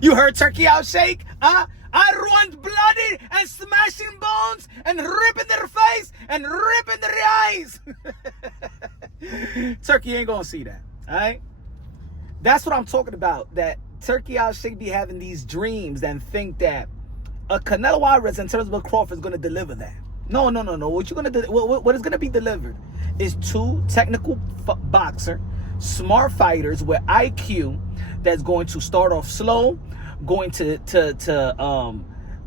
You heard Turki Alalshikh? I want bloody and smashing bones and ripping their face and ripping their eyes. Turki ain't gonna see that, all right? That's what I'm talking about. That Turki Alalshikh be having these dreams and think that a Canelo Alvarez and Terence Crawford is gonna deliver that. No. What you're gonna do? What is gonna be delivered is two technical boxer, smart fighters with IQ that's going to start off slow, going to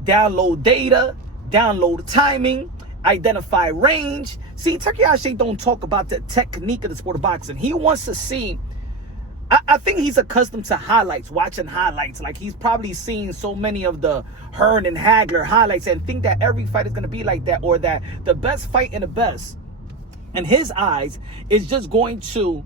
download data, download timing, identify range. See, Turki Alalshikh don't talk about the technique of the sport of boxing. He wants to see. I think he's accustomed to highlights, watching highlights. Like he's probably seen so many of the Hearn and Hagler highlights and think that every fight is going to be like that, or that the best fight in the best, in his eyes, is just going to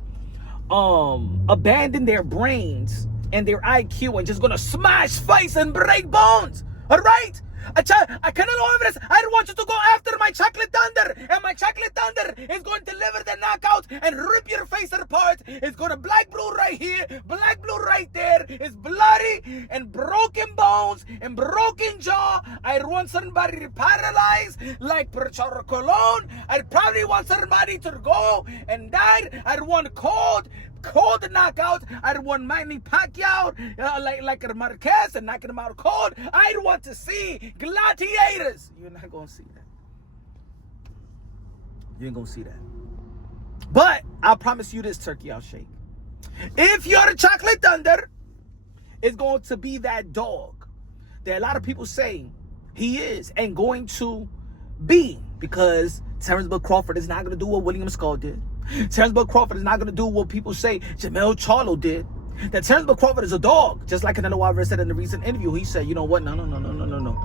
abandon their brains and their IQ and just going to smash face and break bones. All right? Canelo Alvarez, I don't want you to go after my chocolate thunder, and my chocolate thunder is going to deliver the knockout and rip your face apart. It's going to black blue right here, black blue right there. It's bloody and broken bones and broken jaw. I want somebody paralyzed like Percharo Colon. I probably want somebody to go and die. I want cold knockout. I want Manny Pacquiao like a Marquez and knocking him out cold. I want to see gladiators. You're not gonna see that. You ain't gonna see that. But I'll promise you this, Turki Alalshikh. If you're a chocolate thunder, it's going to be that dog that a lot of people say he is and going to be, because Terence Crawford is not going to do what William Skull did. Terence Crawford is not going to do what people say Jermell Charlo did. That Terence Crawford is a dog, just like Canelo Alvarez said in the recent interview. He said, you know what? No.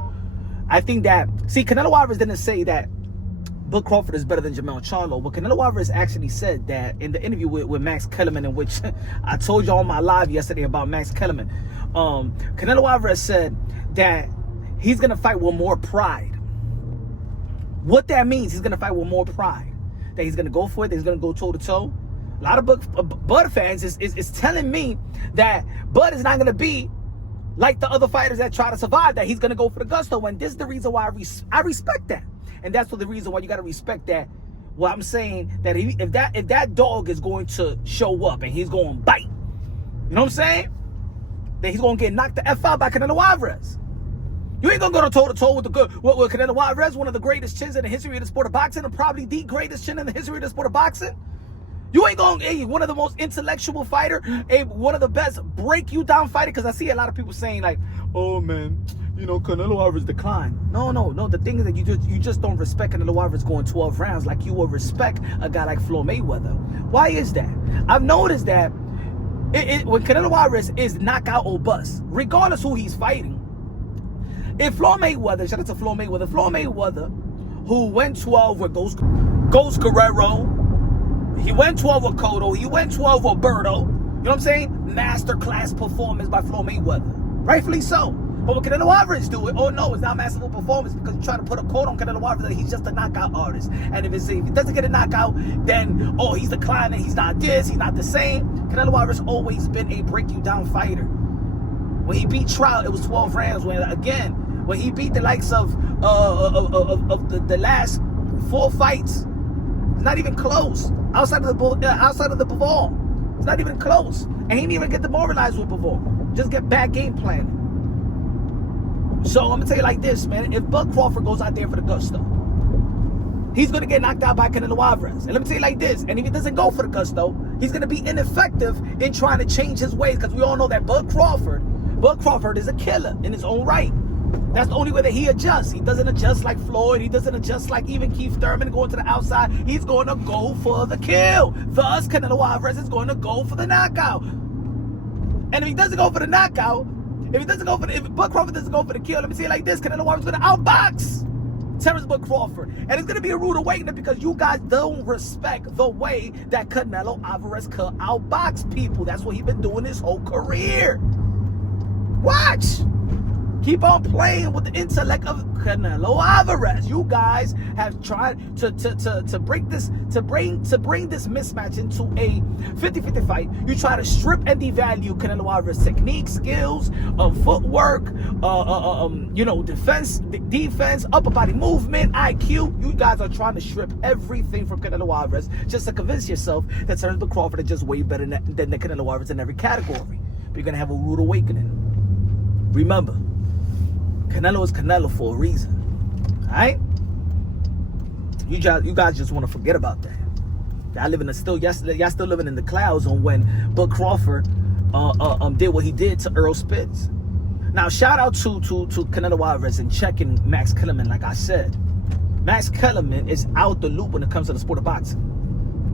I think that, see, Canelo Alvarez didn't say that Bud Crawford is better than Jermell Charlo. But Canelo Alvarez actually said that in the interview with Max Kellerman, in which I told you on my live yesterday about Max Kellerman. Canelo Alvarez said that he's going to fight with more pride. What that means, he's going to fight with more pride. That he's going to go for it, that he's going to go toe-to-toe. A lot of Bud fans is telling me that Bud is not going to be like the other fighters that try to survive, that he's going to go for the gusto. And this is the reason why I respect that. And that's the reason why you got to respect that. Well, I'm saying that if that dog is going to show up and he's going to bite, you know what I'm saying? That he's going to get knocked the F out by Canelo Alvarez. You ain't gonna go toe-to-toe with Canelo Alvarez, one of the greatest chins in the history of the sport of boxing, and probably the greatest chin in the history of the sport of boxing. You ain't gonna, one of the most intellectual fighter, one of the best break you down fighter, because I see a lot of people saying like, oh man, you know, Canelo Alvarez declined. No. The thing is that you just don't respect Canelo Alvarez going 12 rounds like you would respect a guy like Floyd Mayweather. Why is that? I've noticed that when Canelo Alvarez is knockout or bust, regardless who he's fighting. If Floyd Mayweather, shout out to Floyd Mayweather, who went 12 with Ghost Guerrero, he went 12 with Cotto, he went 12 with Berto, you know what I'm saying? Masterclass performance by Floyd Mayweather. Rightfully so. But when Canelo Alvarez do it, oh no, it's not masterful performance, because you're trying to put a quote on Canelo Alvarez that he's just a knockout artist. And if he doesn't get a knockout, then, oh, he's declining, he's not this, he's not the same. Canelo Alvarez always been a break you down fighter. When he beat Trout, it was 12 rounds. When he beat the likes of the last 4 fights, it's not even close. Outside of the Bivol, it's not even close. And he didn't even get demoralized with Bivol. Just get bad game planning. So I'm gonna tell you like this, man. If Bud Crawford goes out there for the gusto, he's gonna get knocked out by Canelo Alvarez. And let me tell you like this. And if he doesn't go for the gusto, he's gonna be ineffective in trying to change his ways, because we all know that Bud Crawford is a killer in his own right. That's the only way that he adjusts. He doesn't adjust like Floyd. He doesn't adjust like even Keith Thurman going to the outside. He's going to go for the kill. Thus, Canelo Alvarez is going to go for the knockout. And if he doesn't go for the knockout, if Bud Crawford doesn't go for the kill, let me say it like this: Canelo Alvarez is going to outbox Terence Crawford. And it's going to be a rude awakening, because you guys don't respect the way that Canelo Alvarez could outbox people. That's what he's been doing his whole career. Watch. Keep on playing with the intellect of Canelo Alvarez. You guys have tried to bring this mismatch into a 50-50 fight. You try to strip and devalue Canelo Alvarez's technique, skills, footwork, defense, upper body movement, IQ. You guys are trying to strip everything from Canelo Alvarez just to convince yourself that Terence Crawford is just way better than Canelo Alvarez in every category. But you're gonna have a rude awakening. Remember, Canelo is Canelo for a reason. Alright? You guys just want to forget about that. Y'all still living in the clouds on when Bud Crawford did what he did to Earl Spitz. Now, shout out to Canelo Alvarez and checking Max Kellerman. Like I said, Max Kellerman is out the loop when it comes to the sport of boxing.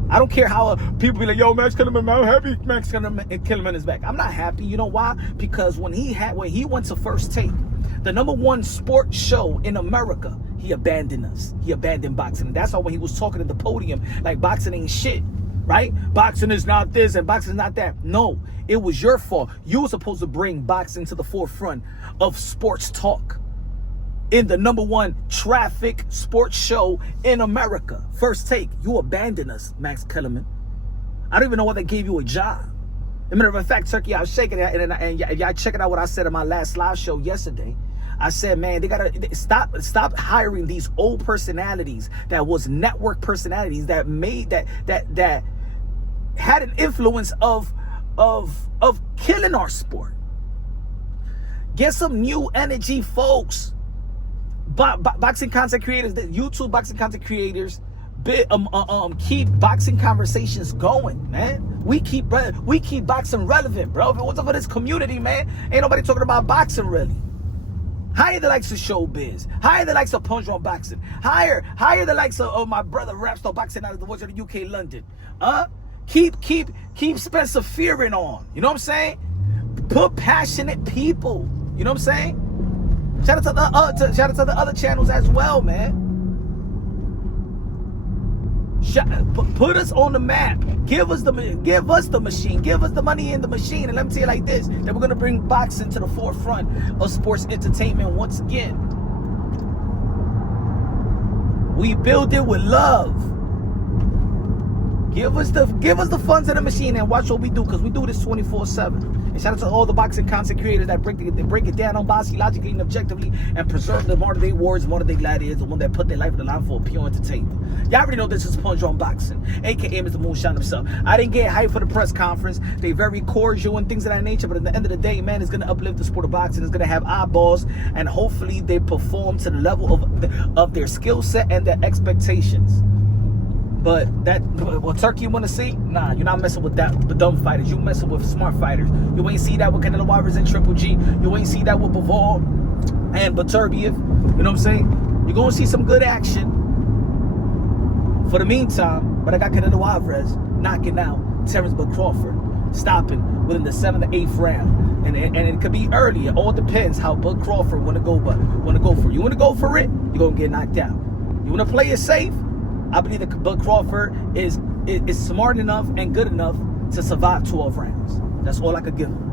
I don't care how people be like, yo, Max Kellerman, I'm happy Max Kellerman is back. I'm not happy. You know why? Because when he went to First Take, the #1 sports show in America, he abandoned us. He abandoned boxing. And that's why when he was talking at the podium, like boxing ain't shit, right? Boxing is not this and boxing is not that. No, it was your fault. You were supposed to bring boxing to the forefront of sports talk in the #1 traffic sports show in America. First Take. You abandoned us, Max Kellerman. I don't even know why they gave you a job. As a matter of fact, Turki Alalshikh, and y'all check it out what I said in my last live show yesterday. I said, man, they gotta stop hiring these old personalities that was network personalities that had an influence of killing our sport. Get some new energy, folks. Boxing content creators, YouTube boxing content creators, keep boxing conversations going, man. We keep boxing relevant, bro. If it wasn't for this community, man, ain't nobody talking about boxing really. Hire the likes of Showbiz. Hire the likes of Punch on Boxing. Hire the likes of my brother Rapstar Boxing out of the woods of the UK, London. Keep Spencer Fearing on. You know what I'm saying? Put passionate people. You know what I'm saying? Shout out to the other channels as well, man. Put us on the map. Give us the machine. Give us the money in the machine. And let me tell you like this, that we're gonna bring boxing to the forefront of sports entertainment once again. We build it with love. Give us the funds in the machine and watch what we do, because we do this 24/7. And shout out to all the boxing content creators that break it down on boxing logically and objectively and preserve the modern day warriors, modern day gladiators, the one that put their life on the line for pure entertainment. Y'all already know this is Punch on Boxing, aka Mr. Moonshine himself. I didn't get hyped for the press conference. They very cordial and things of that nature, but at the end of the day, man, it's gonna uplift the sport of boxing. It's gonna have eyeballs, and hopefully they perform to the level of their skill set and their expectations. But what Turkey want to see? Nah, you're not messing with the dumb fighters. You messing with smart fighters. You ain't see that with Canelo Alvarez and Triple G. You ain't see that with Bivol and Baturbiev. You know what I'm saying? You're gonna see some good action. For the meantime, but I got Canelo Alvarez knocking out Terence Crawford, stopping within the 7th or 8th round, and it could be early. It all depends how Bud Crawford want to go for it. You want to go for it, you're gonna get knocked out. You want to play it safe? I believe that Bud Crawford is smart enough and good enough to survive 12 rounds. That's all I could give him.